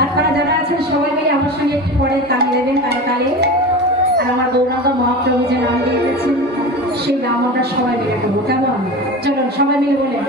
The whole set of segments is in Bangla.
আর তারা যারা আছেন সবাই মিলে আমার সঙ্গে একটু পরে তাল দেবেন, তালে তালে। আর আমার গৌরাঙ্গ মহাপ্রভু যে নাম দিয়ে গেছেন সেই নাম আমরা সবাই মিলে করবো, কেমন? চলুন সবাই মিলে বলেন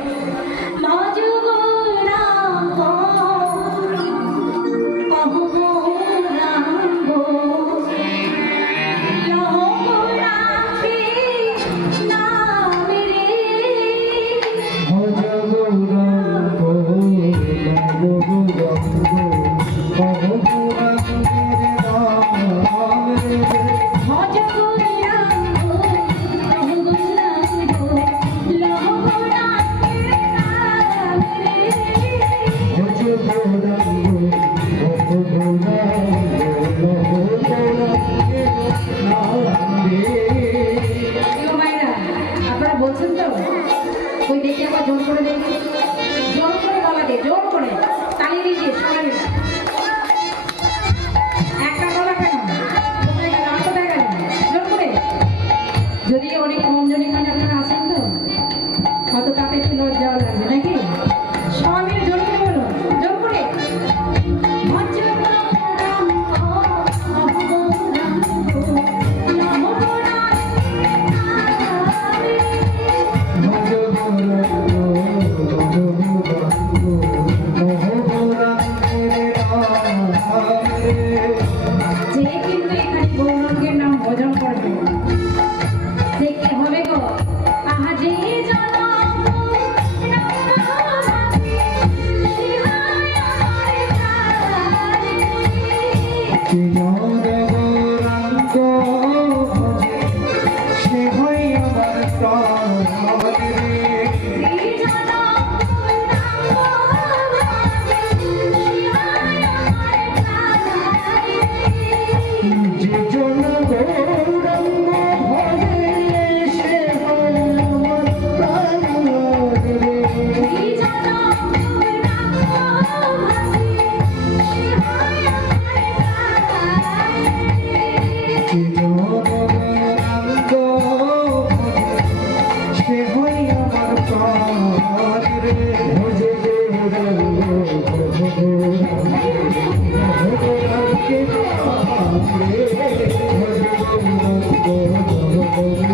Oh